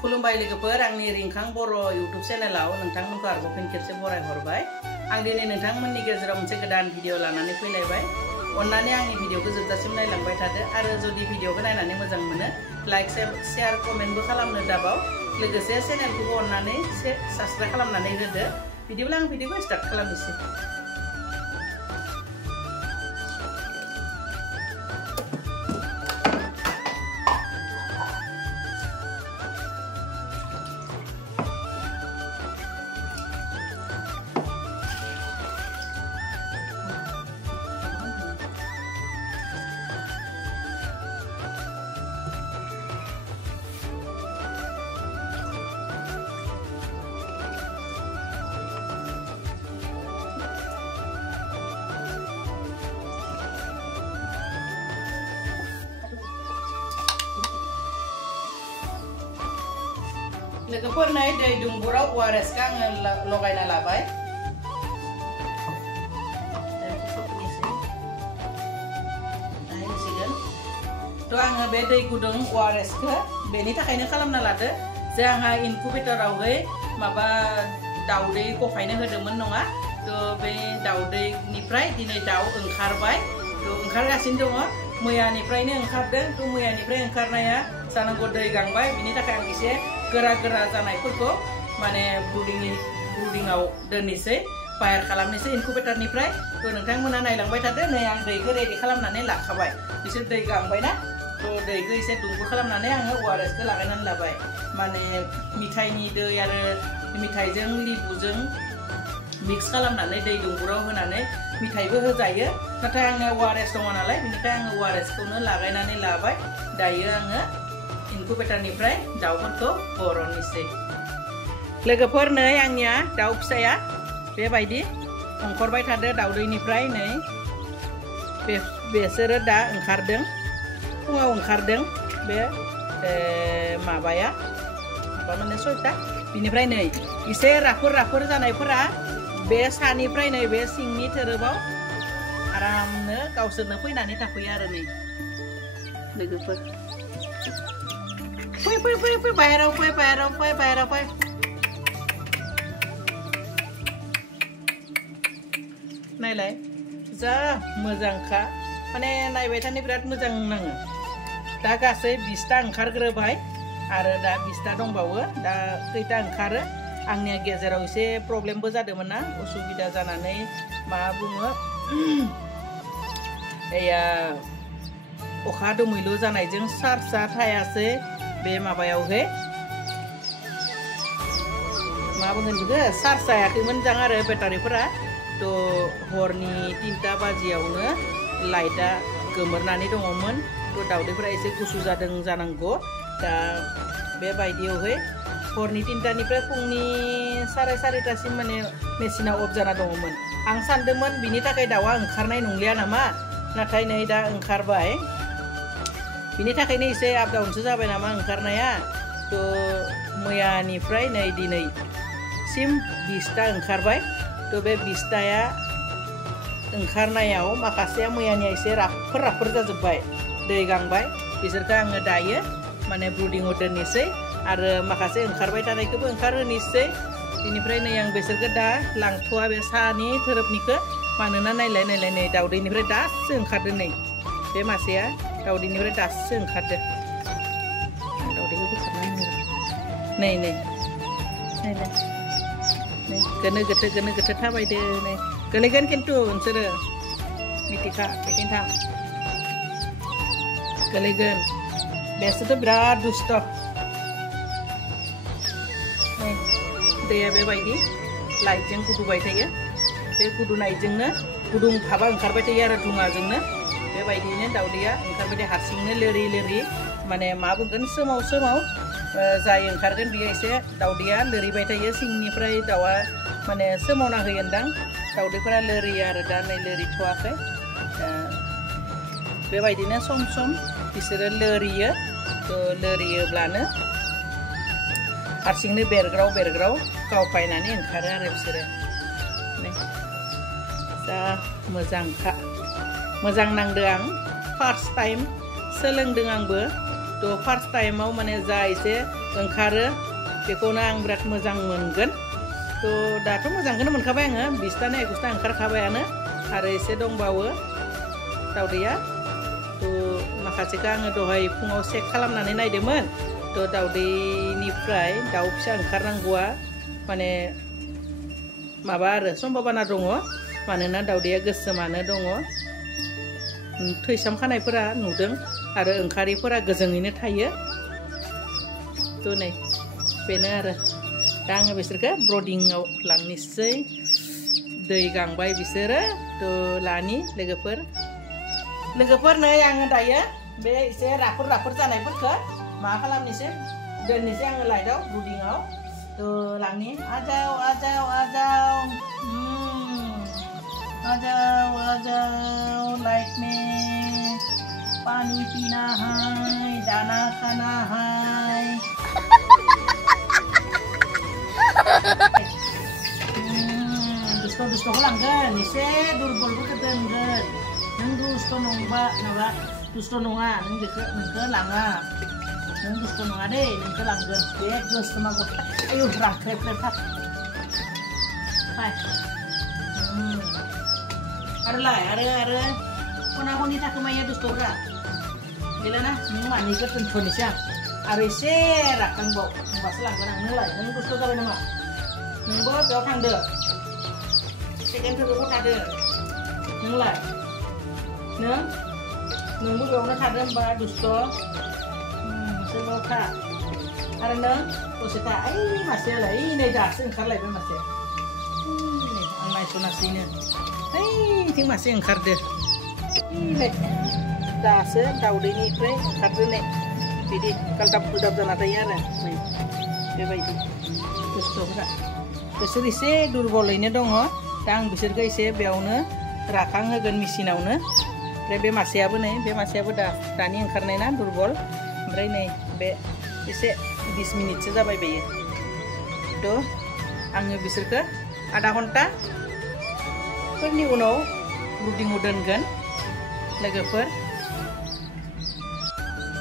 खुलुमबाय लोगोफोर आंनि रिंखां बर' YouTube चेनेलाव नोंथांमोनखौ आरोबाव फिन खेबसे बराय हरबाय। आं दिनै नोंथांमोननि गेजेराव मोनसे गोदान भिडिअ लानानै फैलायबाय। अन्नानै आंनि भिडिअखौ जोबजासिम नायलांबाय थादो आरो जुदि भिडिअखौ नायनानै मोजां मोनो लाइक शेयार कमेन्टबो खालामनो दाबाव। लोगोसे चेनेलखौबो अन्नानै साबस्क्राइब खालामनानै होदो। बिदिब्ला आं भिडिअखौ स्टार्ट खालामनोसै। लोगोफोर नै दै दुंबुराव ORS खौ आङो लगायना लाबाय। थ' आङो बे दै गुदुं ORS खौ बेनि थाखायनो खालामना लादो जे आंहा इनकुबेटरावहाय माबा दाउदै गफायनो होदोंमोन नङा। थ' बे दाउदैनिफ्राय दिनै दाउ ओंखारबाय। थ' ओंखारगासिनो दङ। मैयानिफ्रायनो ओंखारदों। थ' मैयानिफ्राय ओंखारनाया जानांगौ दै गांबाय। बिनि थाखाय आं एसे गोरा जानायफोरखौ माने ब्रुडिंआव दोननोसै फायार खालामनोसै इनकुबेटरनिफ्राय। थ' नोंथांमोना नायलांबाय थादो। नै आं दैखौ रेडि खालामनानै लाखाबाय। बिसोर दै गांबायना। थ' दैखौ एसे दुंबुर खालामनानै आङो ORS खौ लागायनानै लाबाय। माने मिथाइनि दै आरो मिथाइजों लिबुजों मिक्स खालामनानै दै दुंबुराव होनानै मिथाइबो होजायो। नाथाय आंना ORS दङ नालाय बिनिखाय आङो ORS खौनो लागायनानै लाबाय। दायो आङो इनकुबेटरनिफ्राय दाउफोरखौ बरननोसै। लोगोफोर नै आंनिया दाउ फिसाया बेबायदि ओंखारबाय थादो दाउदैनिफ्राय। नै बेसोरो दा ओंखारदों। फुङाव ओंखारदों बे माबाया माबा माने 6टा। बिनिफ्राय नै एसे राफोर जानायफोरा बे सानिफ्राय नै बे सिंनि थोरोबाव आरामनो गावसोरनो फैनानै थाफैयो आरो नै लोगोफोर। फै बाहेराव फै। नायलाय जा मोजांखा माने नायबाय थानो बिराद मोजां नाङो। दा गासै 20टा ओंखारग्रोबाय आरो दा 20टा दंबावो। दा खैटा ओंखारो आंनिया गेजेराव एसे प्रब्लेमबो जादोंमोन ना, उसुबिदा जानानै मा बुङो अखा दोमैलु जानायजों चार्जआ थायासै बे माबायावहाय मा बुंगोन बेखौ चार्ज जायाखैमोन मोजां आरो बेटारिफोरा। थ' हरनि 3टा बाजियावनो लाइटआ गोमोरनानै दङमोन। थ' दाउदैफोरा एसे गुसु जादों जानांगौ। दा बेबायदियावहाय हरनि 3टानिफ्राय फुंनि 4:30टासिम माने मेसिना अफ जाना दङमोन। आं सानदोंमोन बिनि थाखाय दाउआ ओंखारनाय नंलिया नामा, नाथाय नै दा ओंखारबाय। बिनि थाखायनो एसे आप डाउनसो जाबाय नामा ओंखारनाया। थ' मैयानिफ्राय नै दिनैसिम 20टा ओंखारबाय। थ' बे 20टाया ओंखारनायाव माखासेया मैयानिया एसे राफोर जाजोब्बाय, दै गांबाय। बिसोरखौ आङो दायो माने ब्रुडिंआव दोननोसै आरो माखासे ओंखारबाय थानायखौबो ओंखारहोनोसै। बिनिफ्राय नै आं बिसोरखौ दा लांथ'वा बे सानि थोरोबनिखौ। मानोना नायलाय नै दाउदैनिफ्राय दासो ओंखारदों। नै बे मासेया दाउदैनिफ्राय दासो ओंखारदों। दाउदैखौ बोखारनानै नै नायलाय गोनो गोथो थाबायदो। नै गोलैगोन खिन्थु नोंसोरो मिथिखा बेथिं थां गोलैगोन। बेसोरथ' बिराद दुस्त। नै दैया बेबायदि लाइटजों गुदुंबाय थायो। बे गुदुंनायजोंनो गुदुं भाबा ओंखारबाय थायो आरो धुङाजोंनो। बेबायदिनो दाउदैया ओंखारबाय थायो हारसिंनो लोरि माने मा बुंगोन सोमाव जाय ओंखारगोन बियो एसे दाउदैया लोरिबाय थायो सिंनिफ्राय। दाउआ माने सोमावना होयोदां दाउदैफोरा लोरियो आरो दा नै लोरिथ'वाखै। बेबायदिनो सम बिसोरो लोरियो। थ' लोरियोब्लानो हारसिंनो बेरग्राव गावफायनानै ओंखारो आरो बिसोरो। जा मोजांखा, मोजां नांदों आं। फार्स्ट टाइम सोलोंदों आंबो to first time-आव माने जा एसे ओंखारो बेखौनो आं बिराद मोजां मोनगोन to दाथ' मोजांखौनो मोनखाबाय आङो 20टा ना 21टा ओंखारखाबायानो आरो एसे दंबावो दावदैया to माखासेखौ आङो दहाय फुङाव चेक खालामनानै नायदोंमोन to दावदैनिफ्राय दाउ फिसा ओंखारनांगौआ माने माबा आरो सम्भाबना दङ मानोना दावदैया गोसोमानो दङ थैसाम खानायफोरा नुदों आरो ओंखारिफोरा गोजोङैनो थायो to नै बेनो आरो दा आङो बिसोरखौ ब्रडिंआव लांनोसै दै गांबाय बिसोरो to लानि लोगोफोर नै आङो दायो बे एसे राफोर जानायफोरखौ मा खालामनोसै दोननोसै आङो लाइटआव ब्रडिंआव to लांनि आजाव लाइट में पानी पीना है दाना खाना है दुस्थ' लांगोन एसे दुरबलफोरखौ दोनगोन नों दुस्थ' नङा नों नोंखौ लाङा नों दुस्थ' नङा दे नोंखौ लांगोन बे गोसोमा गथा आयु राख्रेब फाय आरो खना खनि थाखोमायो दुस्थ'फ्रा गैलाना नों मानिखौ दोनथ'नोसै आं आरो एसे राखांबाव होनबासो लांगोन आं नों दुस्थ' जाबाय नामा नोंबो बेयाव थांदो सेकेन्डफोरखौ थादो नोंबो बेयावनो थादो होनबा दुस्थ' नोंसोरबो था आरो नों दसे था ओइ मासेयालाय नै दासो ओंखारलायबाय मासे आं नायस'नासैनो ओइथिं मासे ओंखारदो दासो दावदैनिफ्राय ओंखारदो नै बिदि गालदाब जाना थायो आरो नै बेबायदि दुस्थ'फोरा बिसोर एसे दुरबलैनो दङ दा आं बिसोरखौ एसे बेयावनो राखांहोगोन मेचिनावनो ओमफ्राय बे मासेयाबो दानि ओंखारनाय ना दुरबल ओमफ्राय नै बे एसे 20 मिनिटसो जाबाय बेयो थ' आङो बिसोरखौ आधा घन्टाफोरनि उनाव ब्रुडिंआव दोनगोन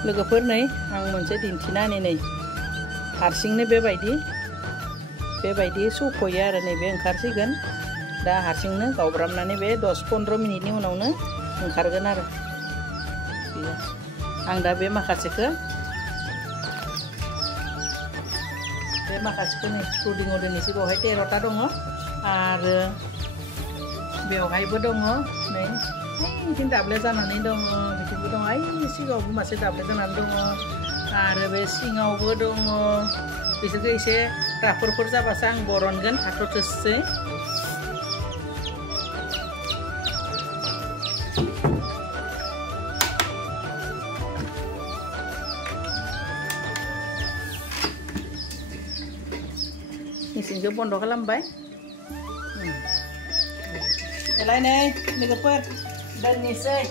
लोगोफोर नै आं मोनसे दिन्थिनानै नै हारसिंनो बेबायदि सौख'यो आरो नै बे ओंखारसिगोन दा हारसिंनो गावब्रामनानै बे 10-15 मिनिटनि उनावनो ओंखारगोन आरो आं दा बे माखासेखौ नै ब्रुडिंआव दोननोसै बेवहाय 13टा दङ आरो बेवहायबो दङ नै बिथिं दाब्ले जानानै दङ बिथिंबो दङ ओइ सिगाङावबो मासे दाब्ले जानानै दङ आरो बे सिङावबो दङ बिसोरखौ एसे राफोरफोर जाबासो आं बरनगोन थाथ'थोसै मेचिनखौ बन्द' खालामबाय देलाय नै लोगोफोर दोननोसै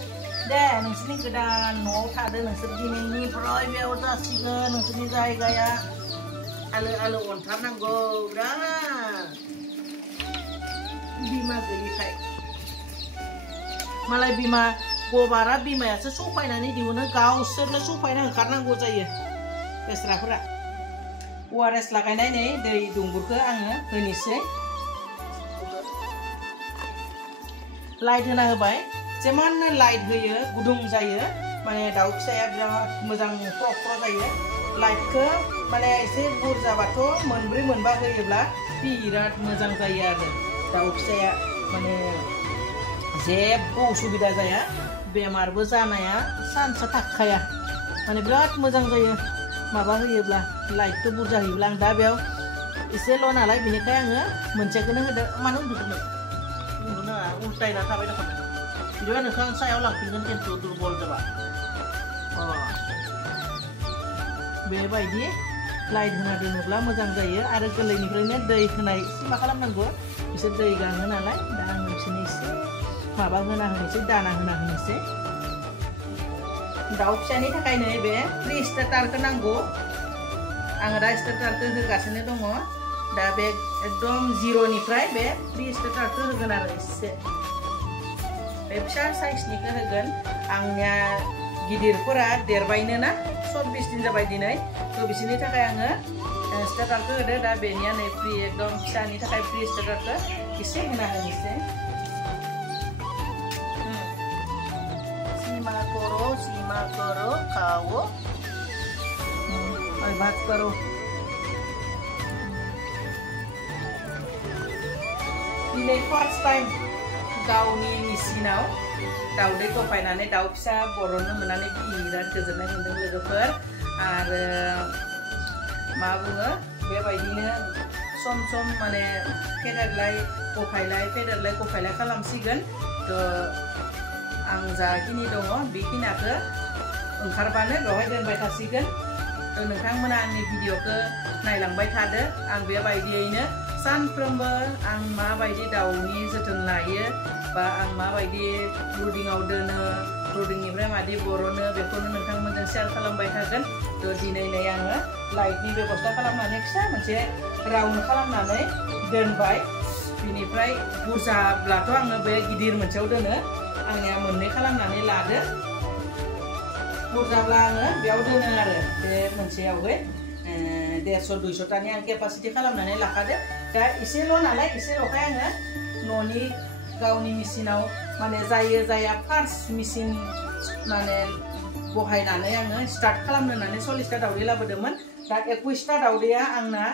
दे नोंसोरनि गोदान न'आव थादो नोंसोर दिनैनिफ्राय बेयाव जासिगोन नोंसोरनि जायगाया आलो अनथारनांगौ बिराद बिमा गैयिखाय मालाय गबारा बिमायासो सफायनानै दिहुनो गावसोरनो सफायना ओंखारनांगौ जायो बेस्राफोरा ORS लागायनाय नै दै दुंबुरखौ आङो होनोसै लाइट होना होबाय जेमान लाइट होयो गुदुं जायो माने दाउ फिसाया बिराद मोजां फ्र जायो लाइटखौ माने एसे बुरजाबाथ' मोनब्रै मोनबा होयोब्ला बिराद मोजां जायो आरो दाउ फिसाया माने जेबो उसुबिदा जाया बेमारबो जानाया चान्सआ थाखाया माने बिराद मोजां जायो माबा होयोब्ला लाइटखौ बुरजा होयोब्ला आं दा बेयाव एसेल' नालाय बेनिखाय आङो मोनसेखौनो होदो मानो उन्दुनो उल्टायना थाबाय दं बिदिबा नोंखौ आं सायाव लांफिनगोन खिन्थु दुरबल जाबा बेबायदि लाइट होना दोनोब्ला मोजां जायो आरो गोरलैनिफ्रायनो दै होनाय मा खालामनांगौ बिसोर दै गाङो नालाय दा आं बिसोरनो एसे माबा होना होनोसै दाना होना होनोसै दाउ फिसानि थाखाय नै बे प्रि स्टार्टारखौ नांगौ आङो दा स्टार्टारखौ होगासिनो दङ दा बे एकदम जिर'निफ्राय बे प्रि स्टार्टारखौ होगोन आरो एसे बे फिसा साइजनिखौ होगोन आंनिया गिदिरफोरा देरबायनो ना 24 दिन जाबाय दिनै थ' बिसोरनि थाखाय आङो स्टार्टारखौ होदो दा बेनिया नै फ्रि एकदम फिसानि थाखाय फ्रि स्टार्टारखौ एसे होना होनोसै सीमा करो खाओ और बात करो दिनै फार्स्ट टाइम दाउनि मेसिनाव दाउदै गफायनानै दाउ फिसा बरननो मोननानै बिराद गोजोननाय मोनदों लोगोफोर आरो मा बुङो बेबायदिनो सम सम माने फेदेरलाय गफायलाय खालामसिगोन थ' आं जाखिनि दङ बेखिनिखौ ओंखारबानो बेवहाय दोनबाय थासिगोन थ' नोंथांमोना आंनि भिडिअखौ नायलांबाय थादो आं बेबायदियैनो सानफ्रोमबो आं माबायदि दाउनि जोथोन लायो बा आं माबायदि ब्रुडिंआव दोनो ब्रुडिंनिफ्राय मादि बरनो बेखौनो नोंथांमोनजों शेयार खालामबाय थागोन थ' दिनै नै आङो लाइटनि बेबस्था खालामनानै फिसा मोनसे राउन्ड खालामनानै दोनबाय बिनिफ्राय बुरजाब्लाथ' आङो बे गिदिर मोनसेयाव दोनो आंनिया मोननै खालामनानै लादो बुरजाब्ला आङो बेयाव दोनो आरो बे मोनसेयावहाय 150-200तानि आं केपासिटि खालामनानै लाखादो दा एसेल' नालाय एसेल'खाय आङो न'नि गावनि मेसिनाव माने जायो जाया फार्स्ट मेसिन माने बहायनानै आङो स्टार्ट खालामनो होननानै 40ता दाउदै लाबोदोंमोन दा 21ता दाउदैया आंना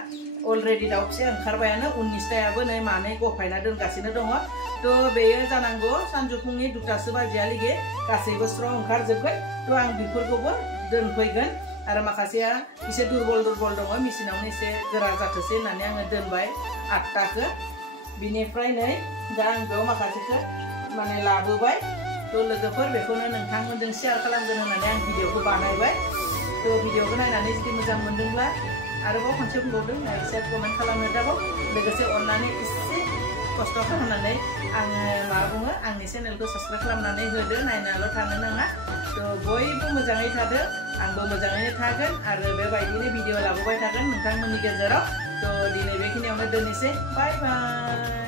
अलरेडि दाउ फिसा ओंखारबायानो 19तायाबो नै मानै गफायना दोनगासिनो दङ थ' बेयो जानांगौ सानजौफुंनि 2तासो बाजियालागै गासैबो स्र' ओंखारजोबगोन थ' आं बेफोरखौबो दोनफैगोन आरो माखासेया एसे दुरबल दङ मेसिनावनो एसे गोरा जाथोसै होननानै आङो दोनबाय 8ताखौ बिनिफ्राय नै दा आं बेयाव माखासेखौ माने लाबोबाय थ' लोगोफोर बेखौनो नोंथांमोनजों शेयार खालामगोन होननानै आं भिडिअखौ बानायबाय थ' भिडिअखौ नायनानै जुदि मोजां मोनदोंब्ला आरोबाव खनसे बुंबावदों लाइक शेयार कमेन्ट खालामनो दाबाव लोगोसे अननानै एसे खस्थ' खालामनानै आङो मा बुङो आंनि चेनेलखौ साबस्क्राइब खालामनानै होदो नायनाल' थानो नाङा थ' बयबो मोजाङै थादो आंबो मोजाङैनो थागोन आरो बेबायदिनो भिडिअ लाबोबाय थागोन नोंथांमोननि गेजेराव थ' दिनै बेखिनियावनो दोननोसै बाय बाय